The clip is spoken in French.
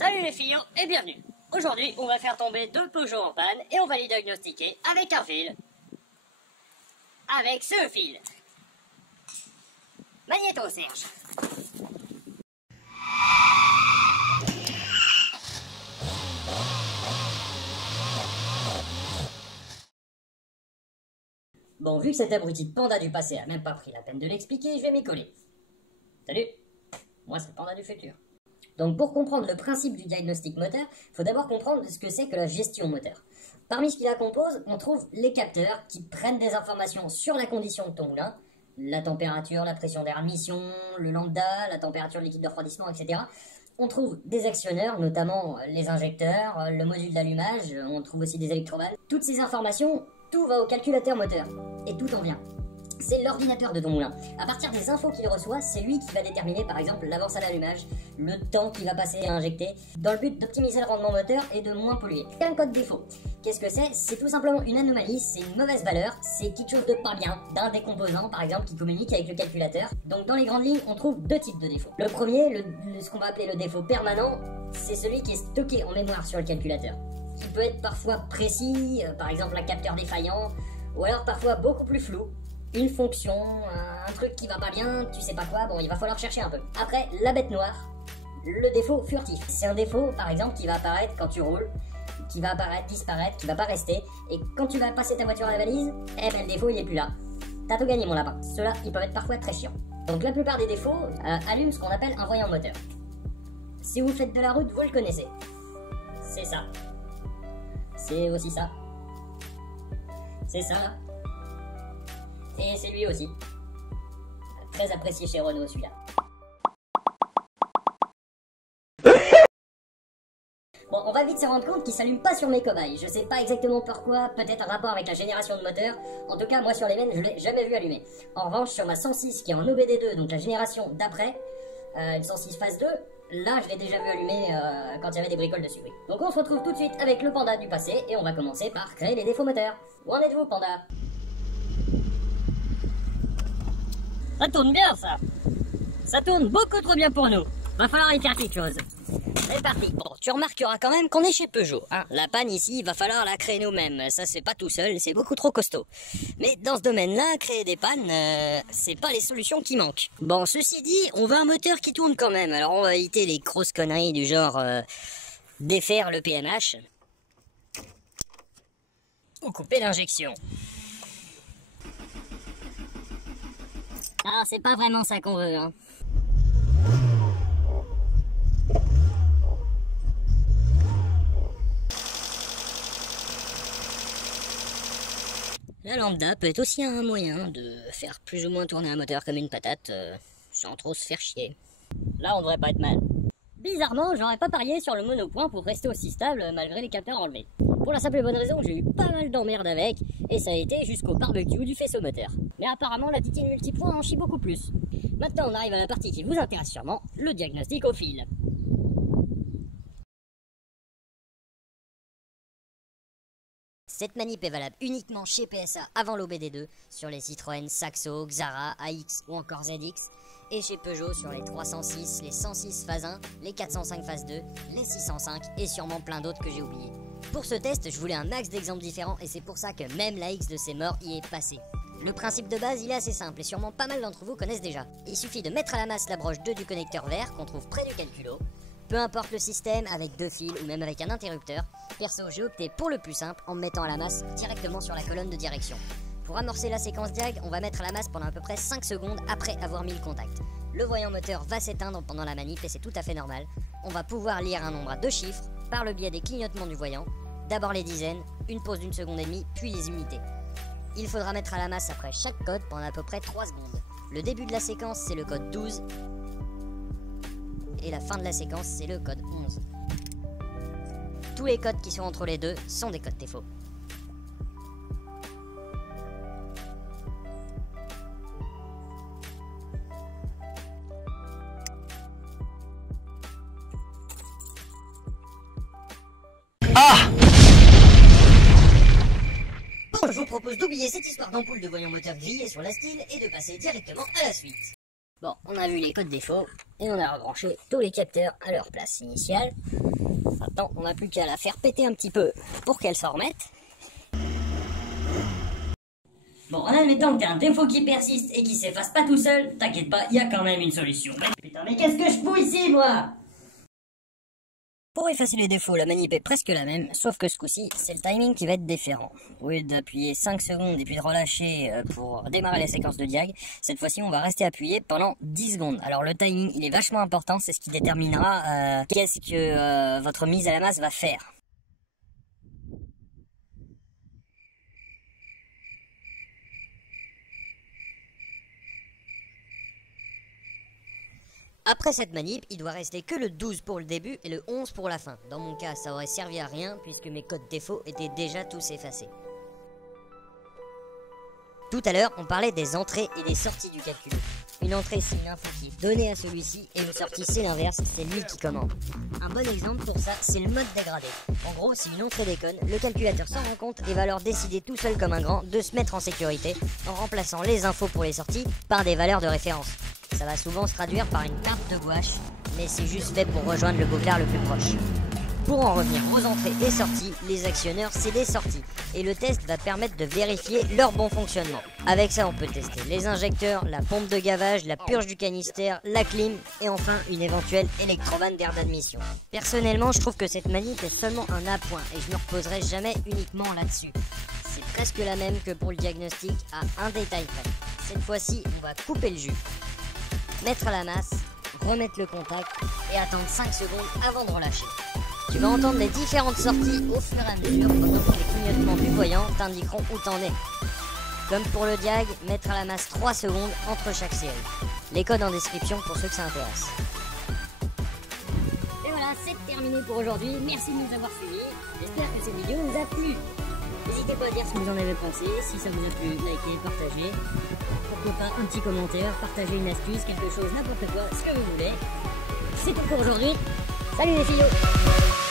Salut les filles et bienvenue. Aujourd'hui, on va faire tomber deux Peugeot en panne et on va les diagnostiquer avec un fil. Avec ce fil. Magnéto, Serge. Bon, vu que cet abruti de panda du passé a même pas pris la peine de l'expliquer, je vais m'y coller. Salut, moi c'est le panda du futur. Donc pour comprendre le principe du diagnostic moteur, il faut d'abord comprendre ce que c'est que la gestion moteur. Parmi ce qui la compose, on trouve les capteurs qui prennent des informations sur la condition de ton moulin, la température, la pression d'air mission, le lambda, la température de liquide de refroidissement, etc. On trouve des actionneurs, notamment les injecteurs, le module d'allumage, on trouve aussi des électrovalves. Toutes ces informations, tout va au calculateur moteur, et tout en vient. C'est l'ordinateur de ton moulin. À partir des infos qu'il reçoit, c'est lui qui va déterminer par exemple l'avance à l'allumage, le temps qu'il va passer à injecter, dans le but d'optimiser le rendement moteur et de moins polluer. C'est un code défaut. Qu'est-ce que c'est? C'est tout simplement une anomalie, c'est une mauvaise valeur, c'est quelque chose de pas bien, d'un des composants par exemple qui communique avec le calculateur. Donc dans les grandes lignes, on trouve deux types de défauts. Le premier, ce qu'on va appeler le défaut permanent, c'est celui qui est stocké en mémoire sur le calculateur. Qui peut être parfois précis, par exemple un capteur défaillant, ou alors parfois beaucoup plus flou. Une fonction, un truc qui va pas bien, tu sais pas quoi, bon il va falloir chercher un peu. Après, la bête noire, le défaut furtif. C'est un défaut par exemple qui va apparaître quand tu roules, qui va apparaître, disparaître, qui va pas rester, et quand tu vas passer ta voiture à la valise, eh ben le défaut il est plus là. T'as tout gagné mon lapin. Ceux-là, ils peuvent être parfois très chiants. Donc la plupart des défauts allument ce qu'on appelle un voyant moteur. Si vous faites de la route, vous le connaissez. C'est ça. C'est aussi ça. C'est ça là. Et c'est lui aussi. Très apprécié chez Renault celui-là. Bon, on va vite se rendre compte qu'il s'allume pas sur mes cobayes. Je sais pas exactement pourquoi, peut-être un rapport avec la génération de moteur. En tout cas, moi sur les miennes, je l'ai jamais vu allumer. En revanche, sur ma 106 qui est en OBD2, donc la génération d'après, une 106 phase 2, là je l'ai déjà vu allumer quand il y avait des bricoles dessus. Oui. Donc on se retrouve tout de suite avec le panda du passé et on va commencer par créer les défauts moteurs. Où en êtes-vous, panda? Ça tourne bien ça. Ça tourne beaucoup trop bien pour nous. Va falloir y faire quelque chose. C'est parti. Bon, tu remarqueras quand même qu'on est chez Peugeot. Hein. La panne ici, il va falloir la créer nous-mêmes. Ça c'est pas tout seul, c'est beaucoup trop costaud. Mais dans ce domaine-là, créer des pannes, c'est pas les solutions qui manquent. Bon, ceci dit, on veut un moteur qui tourne quand même. Alors on va éviter les grosses conneries du genre défaire le PMH. Ou couper l'injection. Ah, c'est pas vraiment ça qu'on veut, hein. La lambda peut être aussi un moyen de faire plus ou moins tourner un moteur comme une patate, sans trop se faire chier. Là, on devrait pas être mal. Bizarrement, j'aurais pas parié sur le monopoint pour rester aussi stable malgré les capteurs enlevés. Pour la simple et bonne raison que j'ai eu pas mal d'emmerdes avec, et ça a été jusqu'au barbecue du faisceau moteur. Mais apparemment, la titine multipoint en chie beaucoup plus. Maintenant, on arrive à la partie qui vous intéresse sûrement, le diagnostic au fil. Cette manip est valable uniquement chez PSA avant l'OBD2, sur les Citroën Saxo, Xara, AX ou encore ZX, et chez Peugeot sur les 306, les 106 phase 1, les 405 phase 2, les 605 et sûrement plein d'autres que j'ai oubliés. Pour ce test, je voulais un max d'exemples différents et c'est pour ça que même la X de ces morts y est passée. Le principe de base, il est assez simple et sûrement pas mal d'entre vous connaissent déjà. Il suffit de mettre à la masse la broche 2 du connecteur vert qu'on trouve près du calculo. Peu importe le système, avec deux fils ou même avec un interrupteur, perso j'ai opté pour le plus simple en me mettant à la masse directement sur la colonne de direction. Pour amorcer la séquence diag, on va mettre à la masse pendant à peu près 5 secondes après avoir mis le contact. Le voyant moteur va s'éteindre pendant la manip et c'est tout à fait normal. On va pouvoir lire un nombre à 2 chiffres par le biais des clignotements du voyant. D'abord les dizaines, une pause d'1 seconde et demie, puis les unités. Il faudra mettre à la masse après chaque code pendant à peu près 3 secondes. Le début de la séquence c'est le code 12 et la fin de la séquence c'est le code 11. Tous les codes qui sont entre les deux sont des codes défauts. Je vous propose d'oublier cette histoire d'ampoule de voyant moteur grillé sur la style et de passer directement à la suite. Bon, on a vu les codes défauts et on a rebranché tous les capteurs à leur place initiale. Maintenant, on n'a plus qu'à la faire péter un petit peu pour qu'elle s'en remette. Bon, en admettant que t'as un défaut qui persiste et qui s'efface pas tout seul, t'inquiète pas, il y a quand même une solution. Putain, mais qu'est-ce que je fous ici, moi? Pour effacer les défauts, la manip est presque la même, sauf que ce coup-ci, c'est le timing qui va être différent. Au lieu d'appuyer 5 secondes et puis de relâcher pour démarrer la séquence de diag, cette fois-ci on va rester appuyé pendant 10 secondes. Alors le timing, il est vachement important, c'est ce qui déterminera qu'est-ce que votre mise à la masse va faire. Après cette manip, il doit rester que le 12 pour le début et le 11 pour la fin. Dans mon cas, ça aurait servi à rien puisque mes codes défauts étaient déjà tous effacés. Tout à l'heure, on parlait des entrées et des sorties du calcul. Une entrée, c'est une info qui est donnée à celui-ci, et une sortie, c'est l'inverse, c'est lui qui commande. Un bon exemple pour ça, c'est le mode dégradé. En gros, si une entrée déconne, le calculateur s'en rend compte et va alors décider tout seul comme un grand de se mettre en sécurité, en remplaçant les infos pour les sorties par des valeurs de référence. Ça va souvent se traduire par une carte de gouache, mais c'est juste fait pour rejoindre le boclard le plus proche. Pour en revenir aux entrées et sorties, les actionneurs, c'est des sorties. Et le test va permettre de vérifier leur bon fonctionnement. Avec ça, on peut tester les injecteurs, la pompe de gavage, la purge du canister, la clim et enfin une éventuelle électrobanne d'air d'admission. Personnellement, je trouve que cette manip est seulement un appoint et je me reposerai jamais uniquement là-dessus. C'est presque la même que pour le diagnostic à un détail près. Cette fois-ci, on va couper le jus, mettre à la masse, remettre le contact et attendre 5 secondes avant de relâcher. Tu vas entendre les différentes sorties au fur et à mesure pendant que les clignotements du voyant t'indiqueront où t'en es. Comme pour le diag, mettre à la masse 3 secondes entre chaque série. Les codes en description pour ceux que ça intéresse. Et voilà, c'est terminé pour aujourd'hui. Merci de nous avoir suivis. J'espère que cette vidéo vous a plu. N'hésitez pas à dire ce que vous en avez pensé. Si ça vous a plu, likez, partagez. Pourquoi pas un petit commentaire, partagez une astuce, quelque chose, n'importe quoi, ce que vous voulez. C'est tout pour aujourd'hui. Salut les filles!